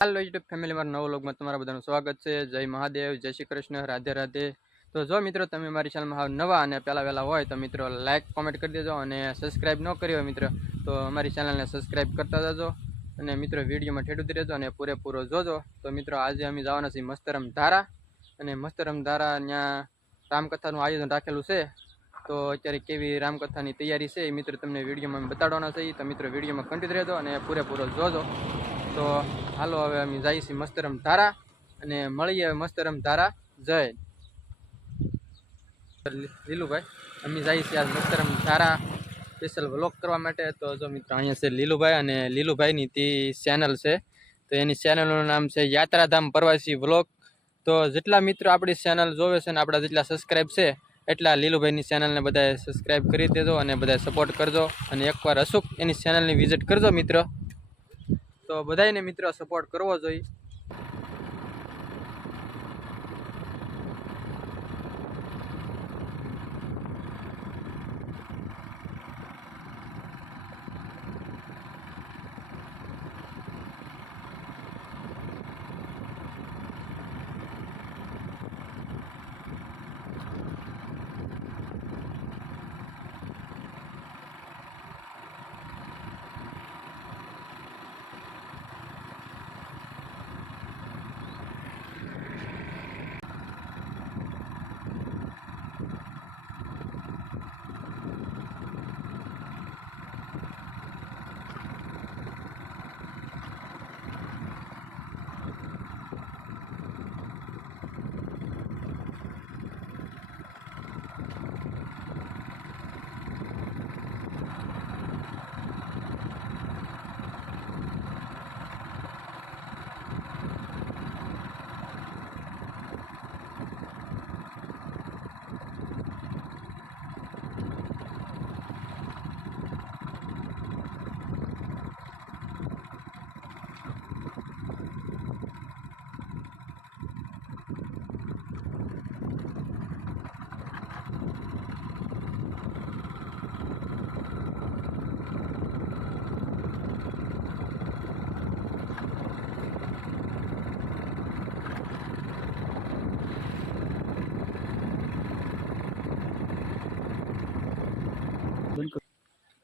હાલો YouTube ફેમિલીમાં નવો લોગમાં તમારા બધાનું સ્વાગત છે. જય મહાદેવ, જય શ્રી કૃષ્ણ, રાધે રાધે. તો જો મિત્રો, તમે મારી ચેનલમાં નવા અને પહેલાં વહેલા હોય તો મિત્રો લાઇક કોમેન્ટ કરી દેજો અને સબસ્ક્રાઇબ ન કરી હોય મિત્રો, તો અમારી ચેનલને સબસ્ક્રાઇબ કરતા જજો અને મિત્રો વિડીયોમાં ઠેડું રહેજો અને પૂરેપૂરો જોજો. તો મિત્રો, આજે અમે જવાના છીએ મસ્તરમ ધારા અને મસ્તરમ ધારા ત્યાં રામકથાનું આયોજન રાખેલું છે. તો અત્યારે કેવી રામકથાની તૈયારી છે એ મિત્રો, તમને વિડીયોમાં બતાડવાના છે તો મિત્રો વિડીયોમાં કન્ટિન્યુ રહેજો અને પૂરેપૂરો જોજો. તો હાલો હવે અમે જઈએ છીએ મસ્તરમ ધારા અને મળીએ હવે મસ્તરમ ધારા. જય. લીલુભાઈ, અમે જઈએ છીએ આજ મસ્તરમ ધારા સ્પેશિયલ વ્લોગ કરવા માટે. તો જો મિત્રો, અહીંયા છે લીલુભાઈ અને લીલુભાઈની તે ચેનલ છે. તો એની ચેનલનું નામ છે યાત્રાધામ પ્રવાસી વ્લોગ તો જેટલા મિત્રો આપણી ચેનલ જોવે છે ને આપણા જેટલા સબસ્ક્રાઈબ છે, એટલા લીલુભાઈની ચેનલને બધાએ સબસ્ક્રાઈબ કરી દેજો અને બધાએ સપોર્ટ કરજો. અને એકવાર અશુક એની ચેનલની વિઝિટ કરજો મિત્રો. તો બધાયને મિત્રો સપોર્ટ કરવો જોઈએ.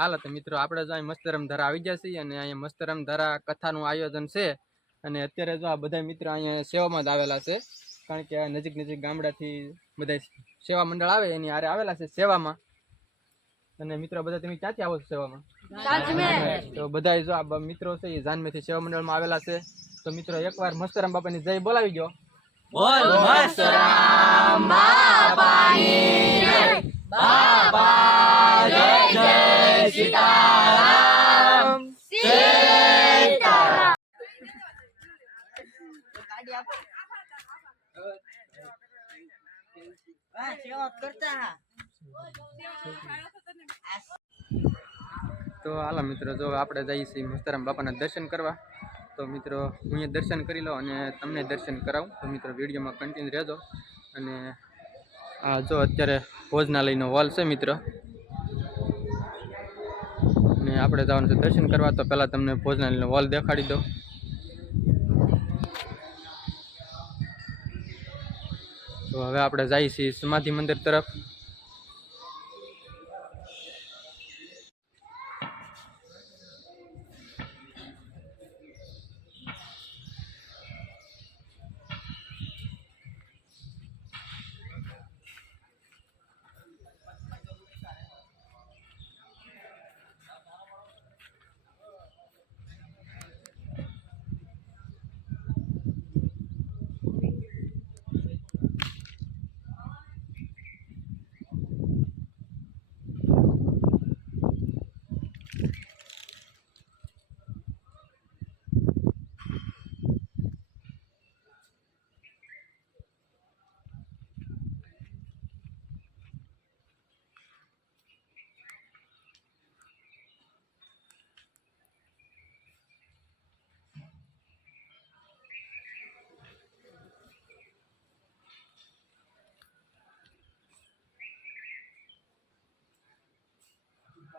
હાલો તો મિત્રો આપણે જો અહીં મસ્તરમ ધારા આવી ગયા છીએ અને અહીંયા મસ્તરમ ધારા કથાનું આયોજન છે. અને અત્યારે જો આ બધા મિત્રો અહીંયા સેવામાં જ આવેલા છે. કારણ કે આ નજીક નજીક ગામડાથી બધા સેવા મંડળ આવે એની આરે આવેલા છે સેવામાં. અને મિત્રો બધા તમે ક્યાંથી આવો છો સેવામાં? તો બધા જો આ મિત્રો છે એ જાનમેથી સેવા મંડળમાં આવેલા છે. તો મિત્રો એકવાર મસ્તરામ બાપાની જય બોલાવી ગયો. બોલ મસ્તરામ બાપાની બાપા જય. જય તો હાલો મિત્રો, જો આપણે જઈએ છીએ મસ્તરામ બાપાના દર્શન કરવા. તો મિત્રો હું અહીંયા દર્શન કરી લઉં અને તમને દર્શન કરાવું. તો મિત્રો, વિડીયોમાં કન્ટિન્યુ રહેજો. અને આ જો અત્યારે ભોજનાલયનો હોલ છે મિત્રો આપણે જવાનું છે દર્શન કરવા, તો પહેલાં તમને ભોજનાલયનો વોલ દેખાડી દો તો હવે આપણે જઈએ છીએ સમાધિ મંદિર તરફ.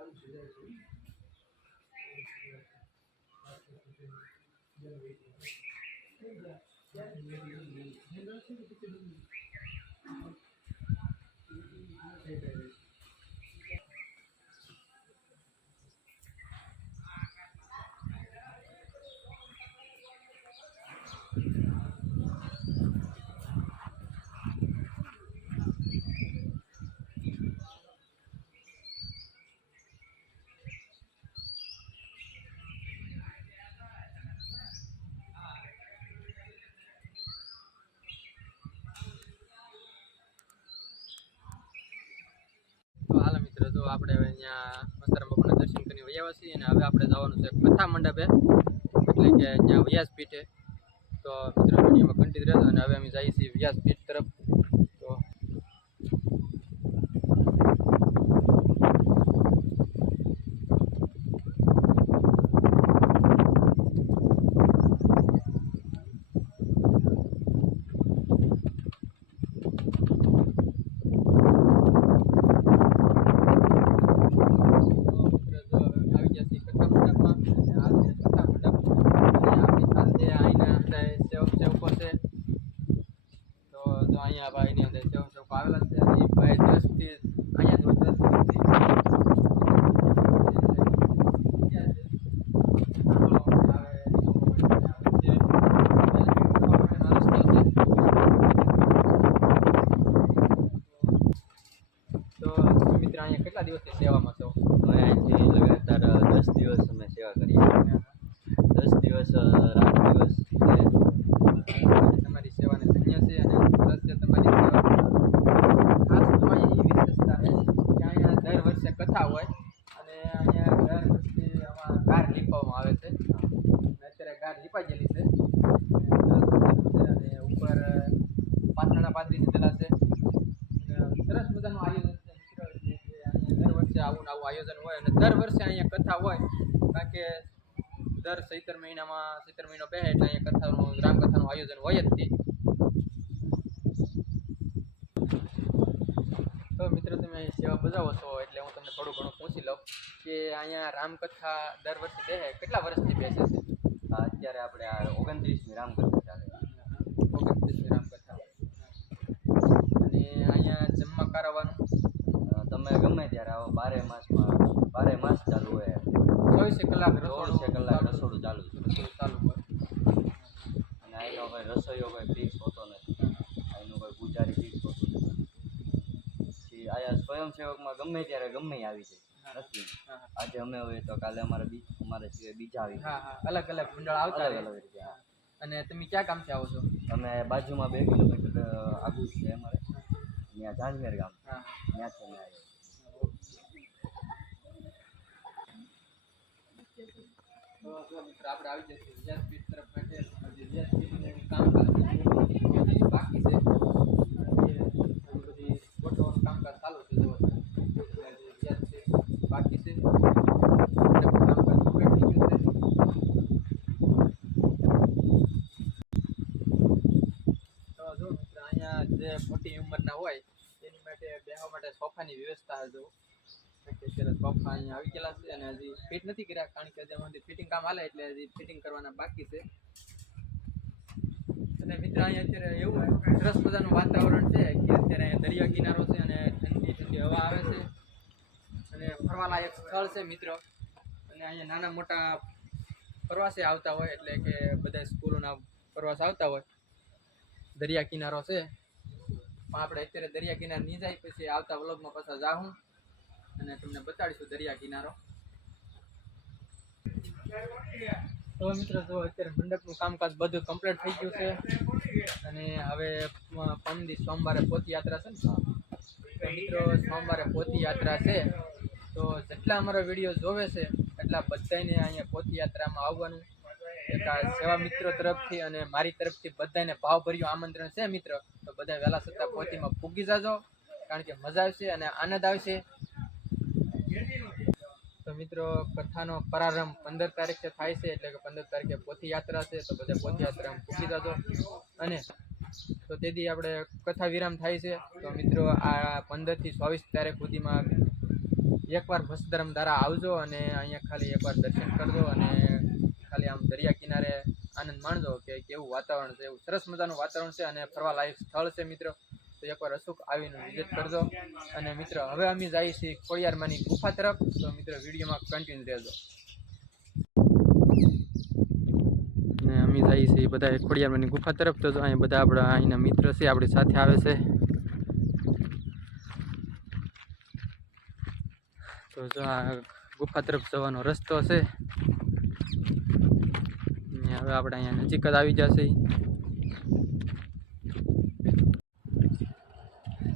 Thank you. જો આપણે અહીંયા મસ્તરામ મગના દર્શન કરીને વૈયા છીએ અને હવે આપણે જવાનું છે કથા મંડપે. એટલે કે અહીંયા વ્યાસપીઠે. તો મિત્રો વિડીયોમાં કન્ટિન્યુ રહેતો અને હવે અમે જઈએ છીએ વ્યાસપીઠ તરફ તો તો મિત્રો જો હવે આવી ગયા છીએ કથા મંડપમાં અને આ છે કથા મંડપ અને આપણી સાથે અહીંના અંદર સેવક સેવકો છે તો અહીંયા ભાઈની અંદર સેવક સેવકો આવેલા છે. અને એ ભાઈ દ્રષ્ટિ અહીંયા તો મિત્ર અહીંયા કેટલા દિવસથી સેવામાં છો? અમે અહીંથી લગાતાર દસ દિવસ અમે સેવા કરીએ દસ દિવસ અ, રાત દિવસ એટલે તમારી સેવાને ધન્ય છે અને પ્લસ છે તમારી સેવા ખાસ તો અહીંયા એવી વિશેષતા છે કે અહીંયા દર વર્ષે કથા હોય અને અહીંયા દર વર્ષે આમાં ગાર લીપવામાં આવે છે અને અત્યારે ગાર લીપાઈ ગયેલી છે અને ઉપર પાથરણા પાથરી દીધેલા છે અને સરસ મજાનું આયોજન છે મિત્રો એટલે કે અહીંયા દર આવું આવું આયોજન હોય અને દર વર્ષે અહીંયા કથા હોય, કારણ કે દર સૈતર મહિનામાં, ચૈતર મહિનો બે એટલે અહીંયા કથાનું રામકથાનું આયોજન હોય જ તે. તો મિત્રો, તમે સેવા બજાવો છો એટલે હું તમને થોડું ઘણું પૂછી લઉં કે અહીંયા રામકથા દર વર્ષે બે કેટલા વર્ષથી બેસે છે? અત્યારે આપણે આ ઓગણત્રીસમી રામકથા ચાલે ઓગણત્રીસની રામકથા અને અહીંયા જમવા કરાવવાનું અ, તમે ગમે ત્યારે આવો બારે માસમાં બારે માસ ચાલુ હોય. ચોવીસે કલાક ચોવીસે કલાક રસોડું ચાલુ છે. રસોડું ચાલુ હોય. અને અહીંનો કોઈ રસોઈયો કોઈ ફિક્સ હોતો નથી. અહીંનું કોઈ પૂજારી ફિક્સ હોતું નથી. આયા સ્વયંસેવકમાં ગમે ત્યારે ગમે આવી જાય. નથી. આજે અમે હોય તો કાલે અમારે અમારે સિવાય બીજા આવી હા અલગ અલગ મંડળ આવતા અલગ અલગ રીતે. અને તમે ક્યાં કામથી આવો છો? અમે બાજુમાં બે કિલોમીટર આગું છે અમારે. ત્યાં જાંજમેર ગામ. હા ત્યાંથી અમે આવ્યા તો જો આપણે આવી જઈશું વ્યાસપીઠ તરફ માટે. બાકી છે. બધી કામકાજ ચાલુ છે જો એટલે હજી બાકી છે. છે. જે મોટી ઉંમરના હોય, એની માટે બેહવા માટે સોફાની વ્યવસ્થા જો. સોફા અહીંયા આવી ગયેલા છે અને હજી ફિટ નથી કર્યા, કારણ કે હજી ફિટિંગ કામ હાલે એટલે હજી ફિટિંગ કરવાના બાકી છે. અને મિત્ર, અહીંયા અત્યારે એવું સરસ મજાનું વાતાવરણ છે કે અત્યારે અહીંયા દરિયા કિનારો છે અને ઠંડી ઠંડી હવા આવે છે. અને ફરવાલાયક સ્થળ છે મિત્રો. અને અહીંયા નાના મોટા પ્રવાસે આવતા હોય એટલે કે બધા સ્કૂલોના પ્રવાસ આવતા હોય. દરિયા કિનારો છે. પણ આપણે અત્યારે દરિયા કિનારે નહીં જાય, પછી આવતા વ્લોગમાં પાછા જાઉં અને તમને બતાડીશું દરિયા કિનારો. તો મિત્રો જો અત્યારે મંડપનું કામકાજ બધું કમ્પ્લીટ થઈ ગયું છે. અને હવે પમદી સોમવારે પોતી યાત્રા છે ને? મિત્રો સોમવારે પોતી યાત્રા છે. તો જેટલા અમારા વીડિયો જોવે છે એટલા બધાને અહીંયા પોતી યાત્રામાં આવવાનું સેવા મિત્રો તરફથી અને મારી તરફથી બધાને ભાવભર્યું આમંત્રણ છે મિત્રો. તો બધા વહેલા સત્તા પોતીમાં પૂગી જાજો કારણ કે મજા આવશે અને આનંદ આવશે. તો મિત્રો, કથાનો પ્રારંભ પંદર તારીખે થાય છે, એટલે કે પંદર તારીખે પોથી યાત્રા છે, તો બધા પોથી પૂછી જાજો. અને તો તેથી આપણે કથા વિરામ થાય છે. તો મિત્રો, આ પંદરથી ચોવીસ તારીખ સુધીમાં એકવાર ભસ્ધરમ દ્વારા આવજો અને અહીંયા ખાલી એકવાર દર્શન કરજો અને ખાલી આમ દરિયા કિનારે આનંદ માણજો કે કેવું વાતાવરણ છે, એવું સરસ મજાનું વાતાવરણ છે અને ફરવા લાયક સ્થળ છે, મિત્રો. તો એકવાર અશોક આવીને વિઝિટ કરજો. અને મિત્ર, હવે અમે જઈએ છીએ ખોડિયારમાંની ગુફા તરફ. તો મિત્ર, વિડીયોમાં કન્ટિન્યુ રહેજો. ને અમે જઈએ છીએ બધા ખોડિયારમાંની ગુફા તરફ. તો અહીંયા બધા આપણા અહીંના મિત્ર છે, આપણી સાથે આવે છે. તો જો આ ગુફા તરફ જવાનો રસ્તો છે. હવે આપણે અહીંયા નજીક જ આવી જશે.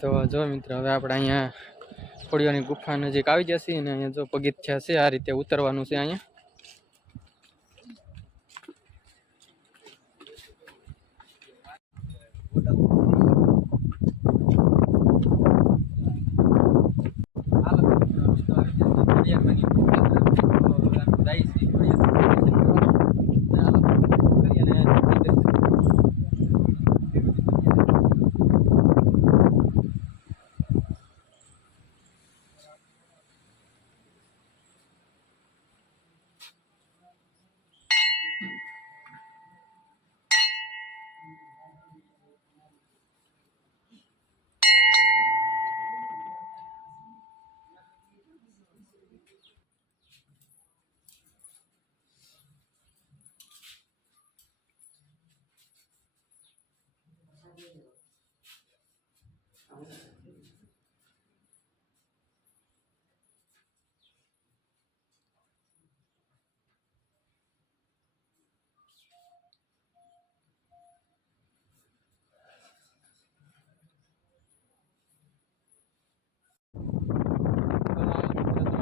તો જો મિત્ર, હવે આપણે અહીંયા ખોડિયાની ગુફા નજીક આવી જશે અને અહીંયા જો પગથિયા છે, આ રીતે ઉતરવાનું છે અહીંયા. હાલો મિત્રો, અમે તો આવી ગયા છીએ ખોડિયારમાંની ગુફા તરફ. તો હવે અમે જાય છીએ ખોડિયારમાંના દર્શન કરવા. ને હાલો, કરીએ ને દર્શન.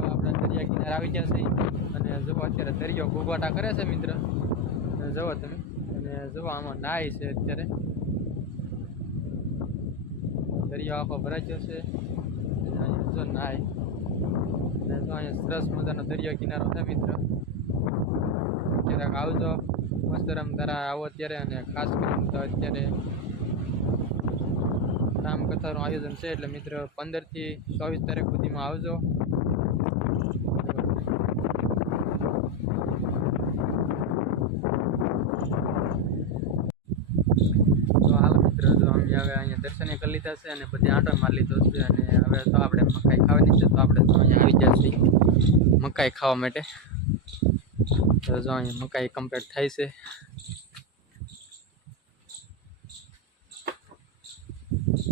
આપણે દરિયા કિનારે આવી ગયા છે અને જુઓ અત્યારે દરિયો ઘોઘાટા કરે છે મિત્ર. જુઓ તમે. અને જુઓ આમાં નાય છે અત્યારે. દરિયો આખો ભરાઈ છે અને જો નાય અને જો અહીંયા સરસ મજાનો દરિયો કિનારો છે મિત્ર. ક્યારેક આવજો. મસ્ત રમ તારા આવો અત્યારે અને ખાસ કરીને તો અત્યારે રામકથાનું આયોજન છે એટલે મિત્ર પંદરથી ચોવીસ તારીખ સુધીમાં આવજો તો હાલો મિત્રો જો અમે હવે અહીંયા દર્શને કરી લીધા છે અને બધી આંટો મારી લીધો છે અને હવે તો આપણે મકાઈ ખાવાની છે, તો આપણે અહીંયા આવી જશે. મકાઈ ખાવા માટે. તો જો અહીંયા મકાઈ કમ્પ્લીટ થાય છે.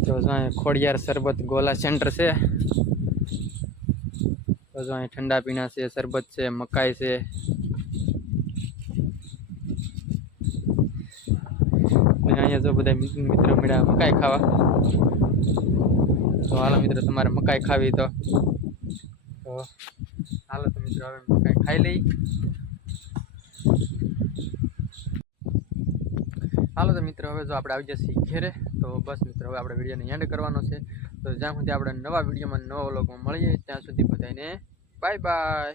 તો જો અહીંયા ખોડિયાર શરબત ગોલા સેન્ટર છે. તો જો અહીં ઠંડા પીણા છે શરબત છે, મકાઈ છે. અને અહીંયા જો બધા મિત્રો મળ્યા, મકાઈ ખાવા. તો હાલો મિત્રો, તમારે મકાઈ ખાવી તો. તો હાલો તો મિત્રો, હવે મકાઈ ખાઈ લઈ. હાલો તો મિત્રો, હવે જો આપણે આવી જઈએ ઘેરે. તો બસ મિત્રો, હવે આપણે વિડીયોને એન્ડ કરવાનો છે. તો જ્યાં સુધી આપણે નવા વિડીયોમાં નવા વ્લોગમાં મળીએ, ત્યાં સુધી બધાને બાય બાય